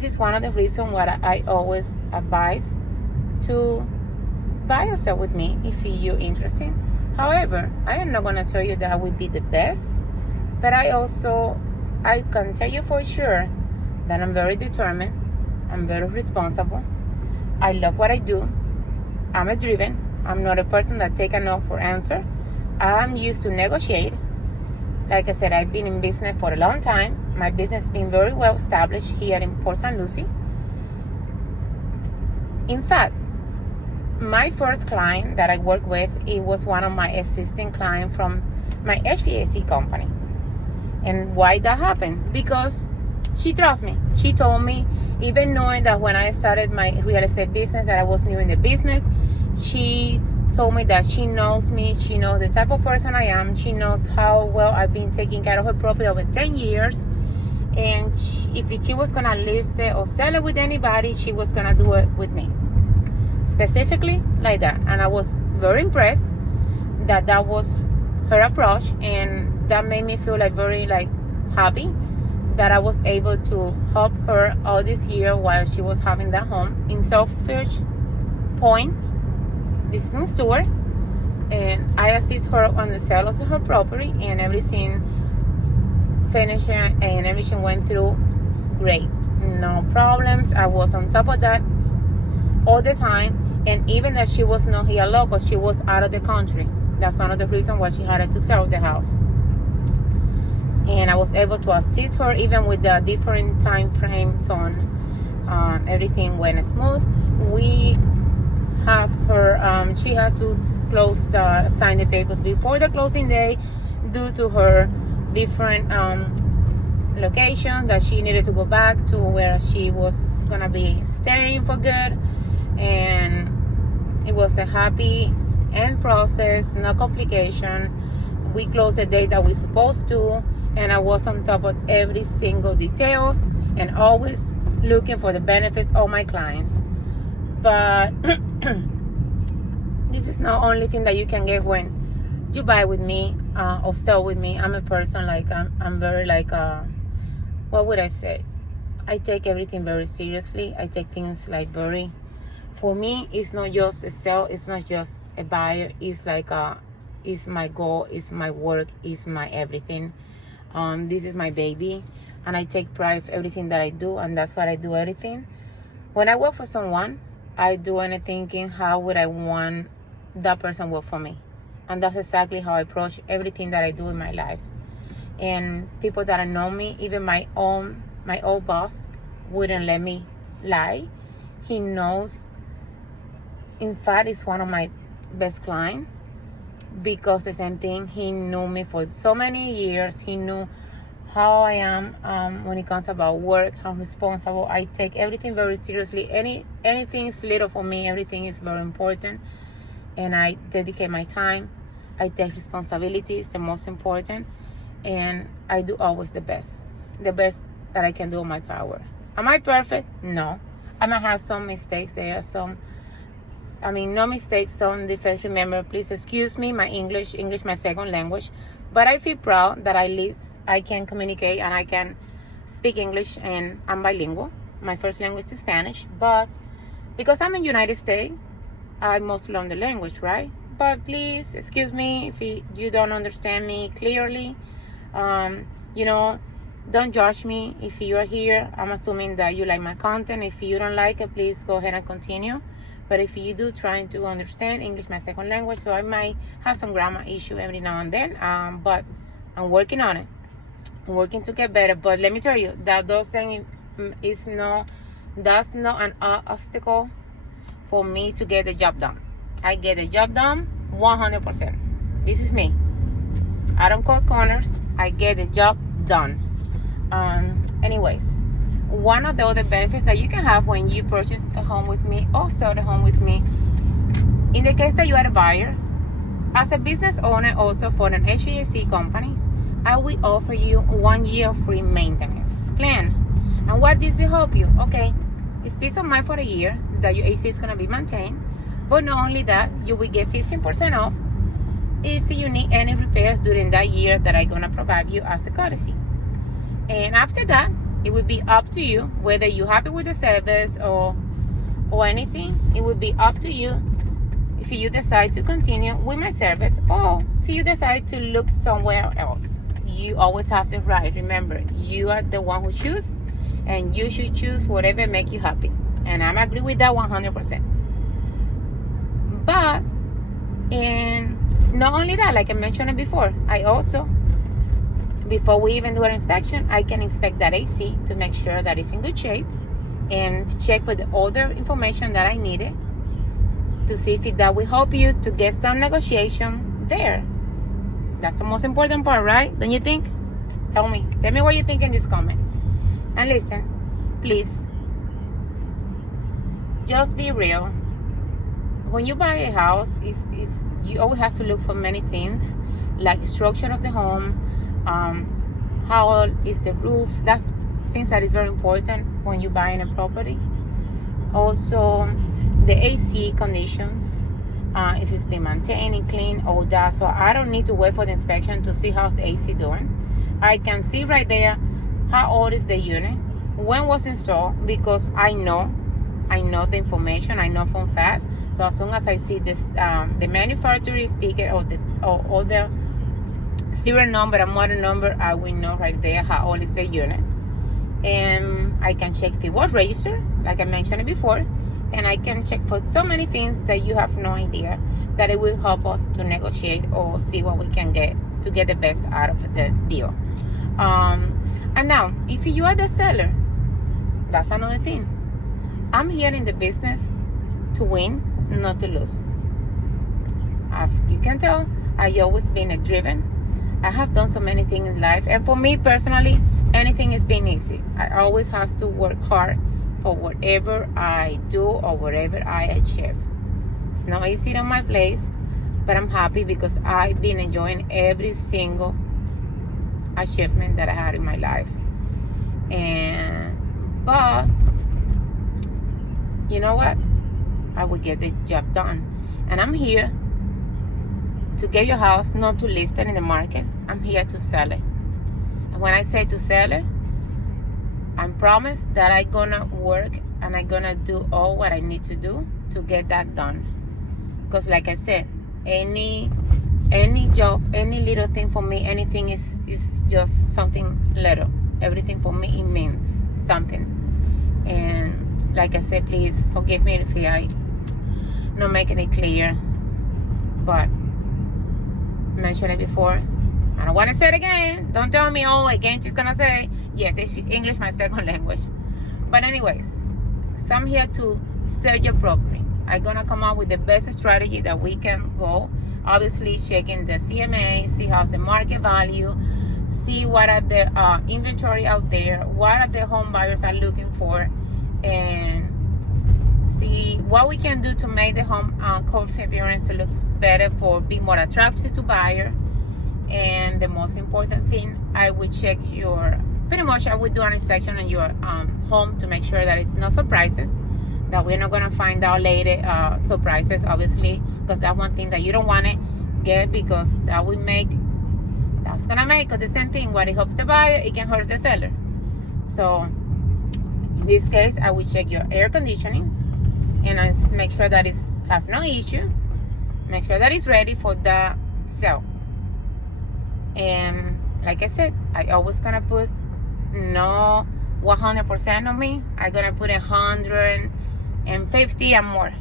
this is one of the reasons why I always advise to buy or sell with me if you're interested. However, I am not going to tell you that I will be the best, but I can tell you for sure that I'm very determined. I'm very responsible. I love what I do. I'm a driven. I'm not a person that take a no for answer. I'm used to negotiate. Like I said, I've been in business for a long time. My business has been very well established here in Port St. Lucie. In fact, my first client that I worked with, it was one of my existing clients from my HVAC company. And why that happened? Because she trusts me. She told me, even knowing that when I started my real estate business, that I was new in the business, she told me that she knows me. She knows the type of person I am. She knows how well I've been taking care of her property over 10 years. And if she was going to list it or sell it with anybody, she was going to do it with me. Specifically like that. And I was very impressed that that was her approach. And that made me feel very happy that I was able to help her all this year while she was having that home in Southfish Point. This is in Stuart, and I assist her on the sale of her property, and everything finished and everything went through great. No problems. I was on top of that all the time, and even that she was not here local, she was out of the country. That's one of the reasons why she had to sell the house. And I was able to assist her even with the different time frames on everything went smooth. We have her, she had to sign the papers before the closing day due to her different locations that she needed to go back to where she was gonna be staying for good. And it was a happy end process, no complication. We closed the day that we supposed to, and I was on top of every single details and always looking for the benefits of my clients. But this is not only thing that you can get when you buy with me or sell with me. I'm a person I'm very what would I say? I take everything very seriously. I take things for me, it's not just a sell, it's not just a buyer, it's it's my goal, it's my work, it's my everything. This is my baby, and I take pride of everything that I do, and that's what I do everything. When I work for someone, I do anything thinking how would I want that person work for me. And that's exactly how I approach everything that I do in my life. And people that know me, even my old boss wouldn't let me lie. He knows, in fact, it's one of my best clients, because the same thing, he knew me for so many years. He knew how I am when it comes about work, how responsible. I take everything very seriously. Anything is little for me, everything is very important, and I dedicate my time. I take responsibilities, the most important, and I do always the best that I can do in my power. Am I perfect? No. I might have some mistakes. There are no mistakes, some defects. Remember, please excuse me, my English my second language, but I feel proud that at least I can communicate and I can speak English, and I'm bilingual. My first language is Spanish, but because I'm in United States, I must learn the language, right? But please excuse me if you don't understand me clearly. Don't judge me if you are here. I'm assuming that you like my content. If you don't like it, please go ahead and continue. But if you do, trying to understand English, my second language, so I might have some grammar issue every now and then. But I'm working on it. I'm working to get better. But let me tell you, that's not an obstacle for me to get the job done. I get the job done 100%. This is me. I don't cut corners. I get the job done. Anyways, one of the other benefits that you can have when you purchase a home with me or sell a home with me, in the case that you are a buyer, as a business owner also for an HVAC company, I will offer you 1 year free maintenance plan. And what does it help you? Okay, it's peace of mind for a year that your AC is going to be maintained. But not only that, you will get 15% off if you need any repairs during that year that I'm going to provide you as a courtesy. And after that, It would be up to you whether you're happy with the service or anything. It would be up to you if you decide to continue with my service or if you decide to look somewhere else. You always have the right. Remember, you are the one who chooses, and you should choose whatever make you happy. And I'm agree with that 100%. But, and not only that, like I mentioned before, I also, before we even do an inspection, I can inspect that AC to make sure that it's in good shape and check for the other information that I needed to see if that will help you to get some negotiation there. That's the most important part, right? Don't you think? Tell me what you think in this comment. And listen, please, just be real. When you buy a house, you always have to look for many things, like the structure of the home, how old is the roof. That's things that is very important when you're buying a property. Also, the AC conditions, if it's been maintained and clean, all that. So I don't need to wait for the inspection to see how the AC doing. I can see right there how old is the unit, when was installed, because I know the information. I know from fact. So as soon as I see this, the manufacturer sticker or the serial number and model number, I will know right there how old is the unit. And I can check if it was registered, like I mentioned before. And I can check for so many things that you have no idea, that it will help us to negotiate or see what we can get to get the best out of the deal. And now, if you are the seller, that's another thing. I'm here in the business to win, not to lose. As you can tell, I've always been driven. I have done so many things in life. And for me personally, anything has been easy. I always have to work hard for whatever I do or whatever I achieve. It's not easy on my place, but I'm happy because I've been enjoying every single achievement that I had in my life. But you know what? I will get the job done. And I'm here to get your house, not to list it in the market. I'm here to sell it. And when I say to sell it, I promise that I'm gonna work and I'm gonna do all what I need to do to get that done. Because like I said, any job, any little thing for me, anything is just something little. Everything for me, it means something. And like I said, please forgive me if I not making it clear, but mentioned it before. I don't want to say it again. Don't tell me, oh, again she's gonna say, yes, it's English my second language. But anyways, so I'm here to sell your property. I'm gonna come up with the best strategy that we can go. Obviously, checking the CMA, see how's the market value, see what are the inventory out there, what are the home buyers are looking for, and see what we can do to make the home cost appearance looks better, for be more attractive to buyer. And the most important thing, I will check pretty much I will do an inspection on your home to make sure that it's no surprises, that we're not gonna find out later surprises, obviously, because that's one thing that you don't want to get, because that's gonna make the same thing. What it helps the buyer, it can hurt the seller. So in this case, I will check your air conditioning and I make sure that it's have no issue, make sure that it's ready for the sale. And like I said, I always gonna put no 100% on me. I'm gonna put 150 and more.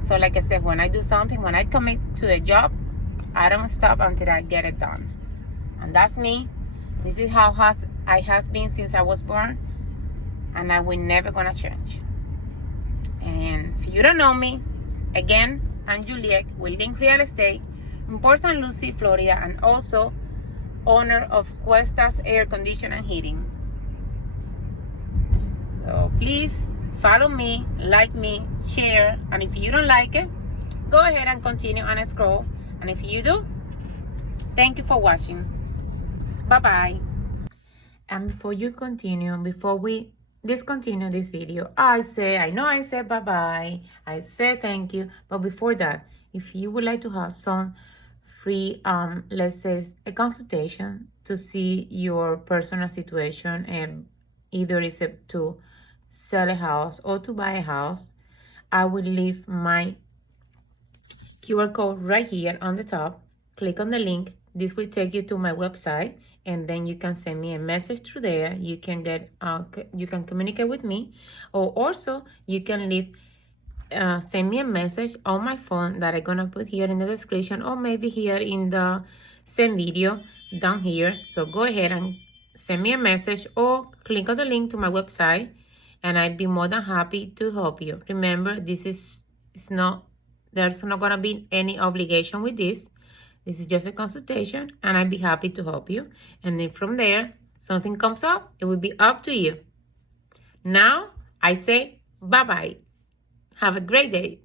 So like I said, when I do something, when I commit to a job, I don't stop until I get it done. And that's me. This is how I have been since I was born, and I will never gonna change. And if you don't know me, again, I'm Juliet with Link Real Estate in Port St. Lucie, Florida, and also owner of Cuestas Air Conditioning and Heating. So please follow me, like me, share, and if you don't like it, go ahead and continue and scroll. And if you do, thank you for watching. Bye-bye. And before you continue, before we discontinue this video, I know I said bye-bye, I said thank you, but before that, if you would like to have some free, let's say, a consultation to see your personal situation, and either is it to sell a house or to buy a house. I will leave my QR code right here on the top. Click on the link. This will take you to my website, and then you can send me a message through there. You can get you can communicate with me, or also you can leave send me a message on my phone that I'm gonna put here in the description, or maybe here in the same video down here. So go ahead and send me a message or click on the link to my website, and I'd be more than happy to help you. Remember, this is there's not gonna be any obligation with this. This is just a consultation, and I'd be happy to help you. And then from there, something comes up, it will be up to you. Now I say bye-bye. Have a great day.